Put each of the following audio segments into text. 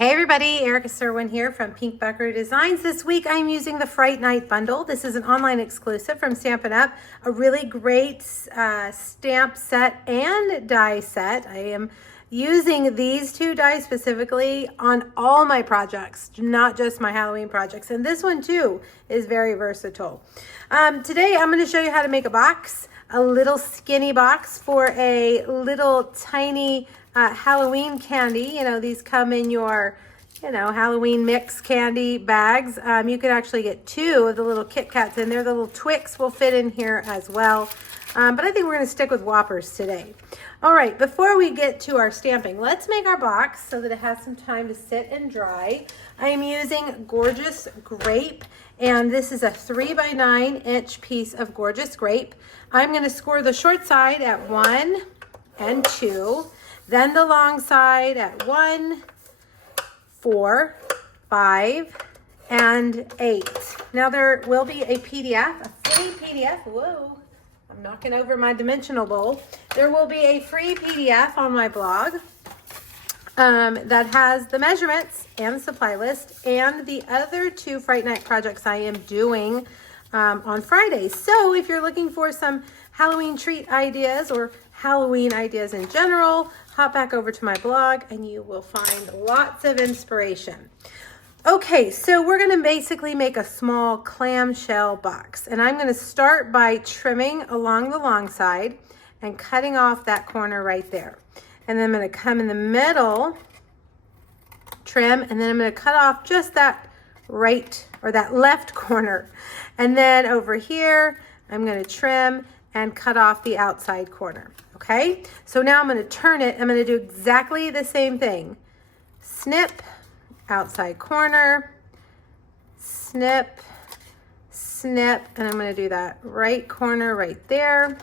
Hey everybody, Erica Serwin here from Pink Buckaroo Designs. This week I'm using the Fright Night bundle. This is an online exclusive from Stampin' Up, a really great stamp set and die set. I am using these two dies specifically on all my projects, not just my Halloween projects. And this one too is very versatile. Today I'm going to show you how to make a box, a little skinny box for a little tiny Halloween candy. You know, these come in your, Halloween mix candy bags. You can actually get two of the little Kit Kats in there. The little Twix will fit in here as well. But I think we're going to stick with Whoppers today. All right, before we get to our stamping, let's make our box so that it has some time to sit and dry. I am using Gorgeous Grape, and this is a 3x9 inch piece of Gorgeous Grape. I'm going to score the short side at 1 and 2. Then the long side at 1, 4, 5, and 8. Now there will be a PDF, a free PDF. Whoa, I'm knocking over my dimensional bowl. There will be a free PDF on my blog that has the measurements and the supply list and the other two Fright Night projects I am doing on Fridays. So if you're looking for some Halloween treat ideas or Halloween ideas in general, hop back over to my blog and you will find lots of inspiration. Okay, so we're going to basically make a small clamshell box, and I'm going to start by trimming along the long side and cutting off that corner right there. And then I'm going to come in the middle, trim, and then I'm going to cut off just that right or that left corner. And then over here, I'm going to trim and cut off the outside corner. Okay, so now I'm going to turn it. I'm going to do exactly the same thing. Snip, outside corner, snip, snip, and I'm going to do that right corner right there.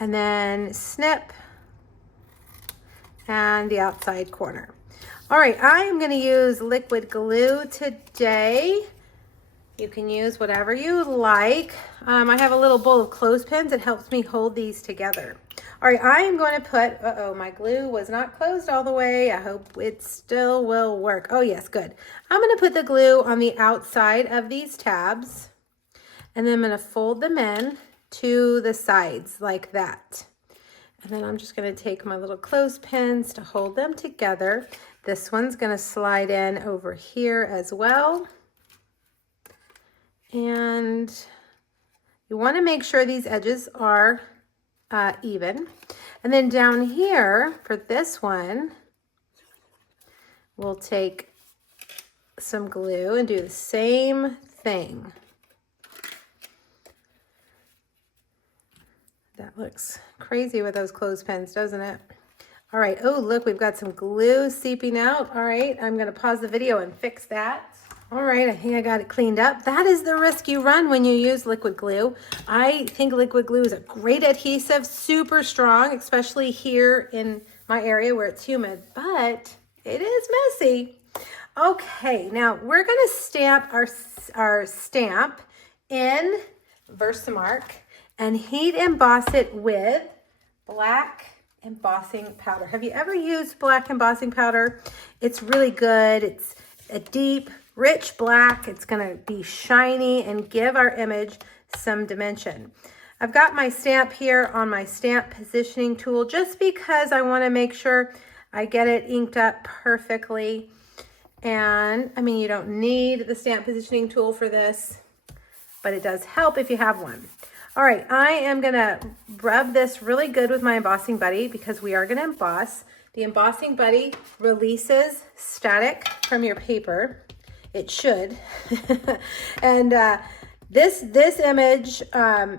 And then snip and the outside corner. All right, I am going to use liquid glue today. You can use whatever you like. I have a little bowl of clothespins. It helps me hold these together. All right, I am going to put, my glue was not closed all the way. I hope it still will work. Oh yes, good. I'm going to put the glue on the outside of these tabs, and then I'm going to fold them in to the sides like that. And then I'm just going to take my little clothespins to hold them together. This one's going to slide in over here as well. And you want to make sure these edges are even. And then down here for this one, we'll take some glue and do the same thing. That looks crazy with those clothespins, doesn't it? All right. Oh, look, we've got some glue seeping out. All right, I'm going to pause the video and fix that. All right, I think I got it cleaned up. That is the risk you run when you use liquid glue. I think liquid glue is a great adhesive, super strong, especially here in my area where it's humid, but it is messy. Okay, now we're gonna stamp our stamp in Versamark and heat emboss it with black embossing powder. Have you ever used black embossing powder? It's really good. It's a deep, rich black. It's going to be shiny and give our image some dimension. I've got my stamp here on my stamp positioning tool just because I want to make sure I get it inked up perfectly. And I mean, you don't need the stamp positioning tool for this, but it does help if you have one. All right, I am going to rub this really good with my embossing buddy because we are going to emboss. The embossing buddy releases static from your paper. It should. And this image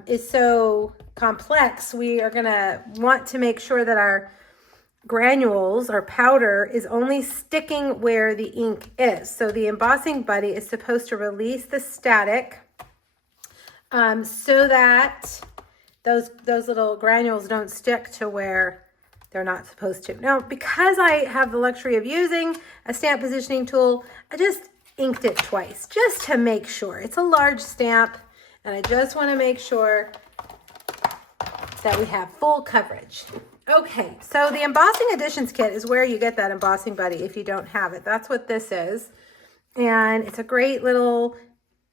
is so complex. We are going to want to make sure that our granules, our powder, is only sticking where the ink is. So the embossing buddy is supposed to release the static so that those little granules don't stick to where they're not supposed to. Now, because I have the luxury of using a stamp positioning tool, I just inked it twice just to make sure. It's a large stamp and I just want to make sure that we have full coverage. Okay, so the embossing additions kit is where you get that embossing buddy if you don't have it. That's what this is. And it's a great little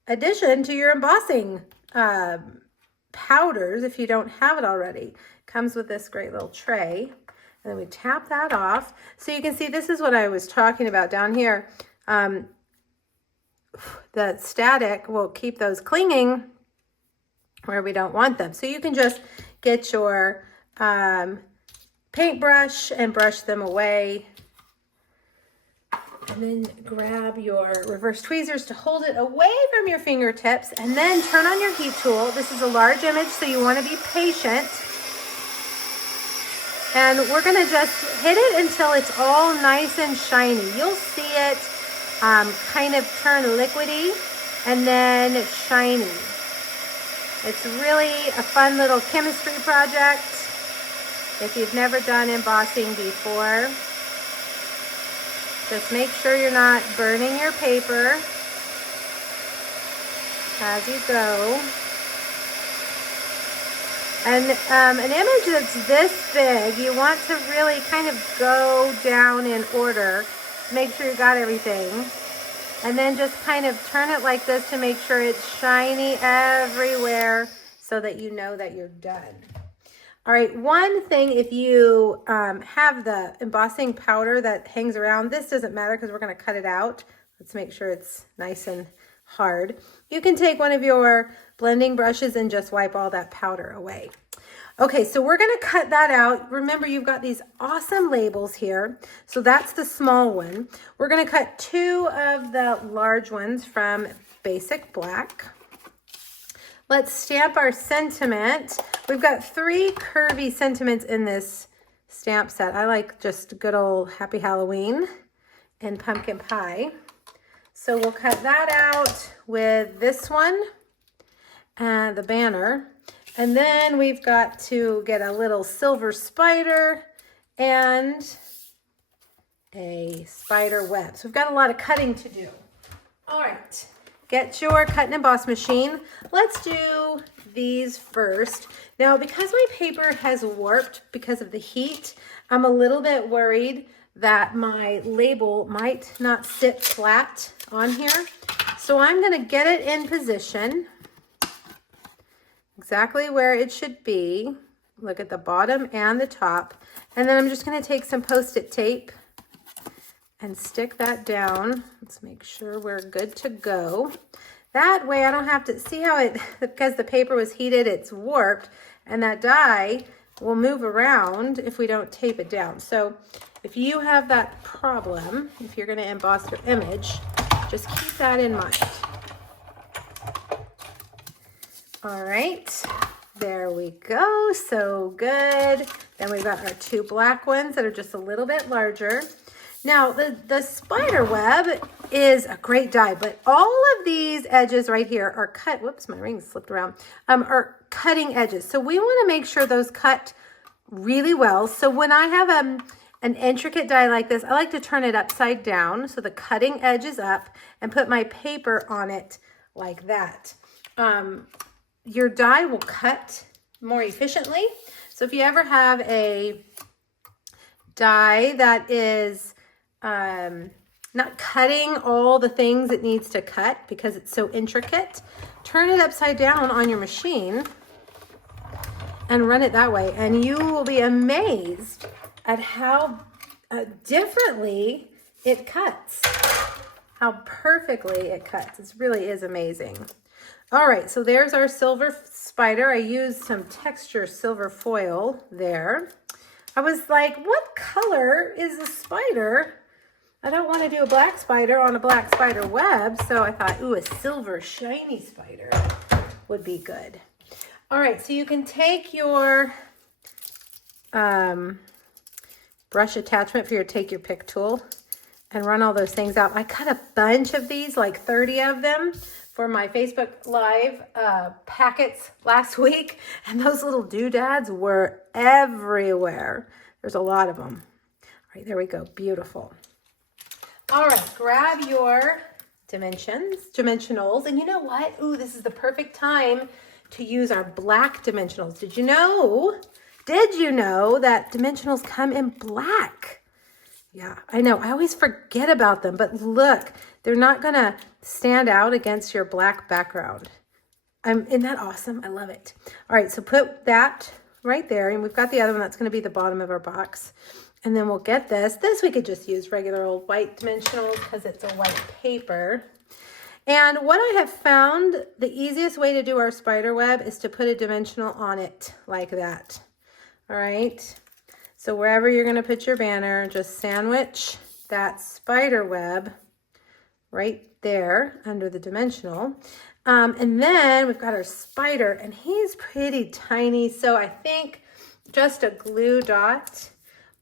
addition to your embossing powders if you don't have it already. Comes with this great little tray. And then we tap that off. So you can see this is what I was talking about down here. The static will keep those clinging where we don't want them. So you can just get your paintbrush and brush them away. And then grab your reverse tweezers to hold it away from your fingertips, and then turn on your heat tool. This is a large image, so you want to be patient. And we're going to just hit it until it's all nice and shiny. You'll see it kind of turn liquidy and then shiny. It's really a fun little chemistry project if you've never done embossing before. Just make sure you're not burning your paper as you go. And an image that's this big, you want to really kind of go down in order. Make sure you got everything. And then just kind of turn it like this to make sure it's shiny everywhere so that you know that you're done. All right, one thing, if you have the embossing powder that hangs around, this doesn't matter because we're going to cut it out. Let's make sure it's nice and hard. You can take one of your blending brushes and just wipe all that powder away. Okay, so we're going to cut that out. Remember, you've got these awesome labels here. So that's the small one. We're going to cut 2 of the large ones from Basic Black. Let's stamp our sentiment. We've got 3 curvy sentiments in this stamp set. I like just good old Happy Halloween and Pumpkin Pie. So we'll cut that out with this one and the banner. And then we've got to get a little silver spider and a spider web. So we've got a lot of cutting to do. All right. Get your cut and emboss machine. Let's do these first. Now, because my paper has warped because of the heat, I'm a little bit worried that my label might not sit flat on here. So I'm going to get it in position exactly where it should be. Look at the bottom and the top. And then I'm just going to take some Post-it tape and stick that down. Let's make sure we're good to go. That way I don't have to see how it, because the paper was heated, it's warped, and that die will move around if we don't tape it down. So if you have that problem, if you're going to emboss your image, just keep that in mind. All right, there we go. So good. Then we've got our 2 black ones that are just a little bit larger. Now, the spider web is a great die, but all of these edges right here are cut. Whoops, my ring slipped around. Are cutting edges. So we want to make sure those cut really well. So when I have an intricate die like this, I like to turn it upside down so the cutting edge is up and put my paper on it like that. Your die will cut more efficiently. So if you ever have a die that is not cutting all the things it needs to cut because it's so intricate, turn it upside down on your machine and run it that way, and you will be amazed at how differently it cuts, how perfectly it cuts. It really is amazing. All right, so there's our silver spider. I used some texture silver foil there. I was like, what color is the spider? I don't want to do a black spider on a black spider web, so I thought, ooh, a silver shiny spider would be good. All right, so you can take your brush attachment for your Take Your Pick tool and run all those things out. I cut a bunch of these, like 30 of them, for my Facebook Live packets last week, and those little doodads were everywhere. There's a lot of them. All right, there we go. Beautiful. All right, grab your dimensionals, and you know what? Ooh, this is the perfect time to use our black dimensionals. Did you know Did you know that dimensionals come in black? Yeah, I know. I always forget about them, but look, they're not gonna stand out against your black background. Isn't that awesome? I love it. All right, so put that right there, and we've got the other one that's gonna be the bottom of our box. And then we'll get this. This we could just use regular old white dimensionals because it's a white paper. And what I have found, the easiest way to do our spider web is to put a dimensional on it like that. All right. So wherever you're going to put your banner, just sandwich that spider web right there under the dimensional. And then we've got our spider, and he's pretty tiny. So I think just a glue dot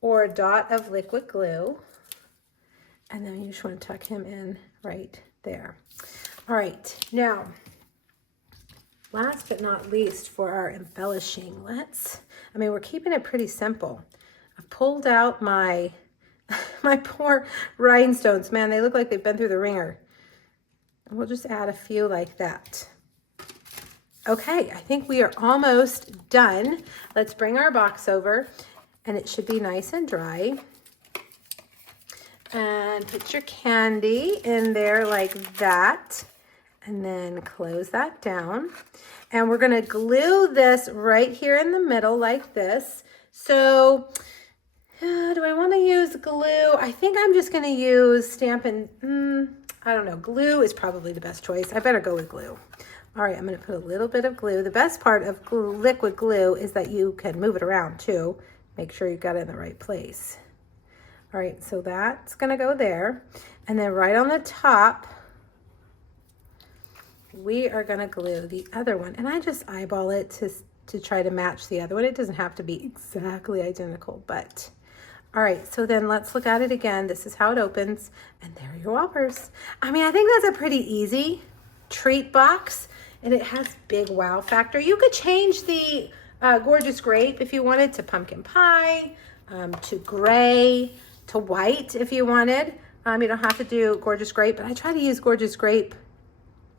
or a dot of liquid glue. And then you just want to tuck him in right there. All right, now, last but not least for our embellishing, we're keeping it pretty simple. I've pulled out my poor rhinestones. Man, they look like they've been through the ringer. And we'll just add a few like that. Okay, I think we are almost done. Let's bring our box over, and it should be nice and dry. And put your candy in there like that. And then close that down. And we're gonna glue this right here in the middle like this. So, do I wanna use glue? I think I'm just gonna use Stampin', I don't know, glue is probably the best choice. I better go with glue. All right, I'm gonna put a little bit of glue. The best part of liquid glue is that you can move it around too. Make sure you got it in the right place. All right, so that's gonna go there. And then right on the top, we are gonna glue the other one. And I just eyeball it to try to match the other one. It doesn't have to be exactly identical, but. All right, so then let's look at it again. This is how it opens, and there are your whoppers. I think that's a pretty easy treat box, and it has big wow factor. You could change the gorgeous grape if you wanted to pumpkin pie, to gray, to white if you wanted. You don't have to do gorgeous grape, but I try to use gorgeous grape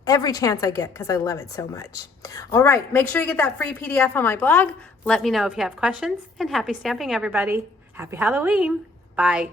every chance I get because I love it so much. All right, make sure you get that free PDF on my blog. Let me know if you have questions, and happy stamping, everybody. Happy Halloween. Bye.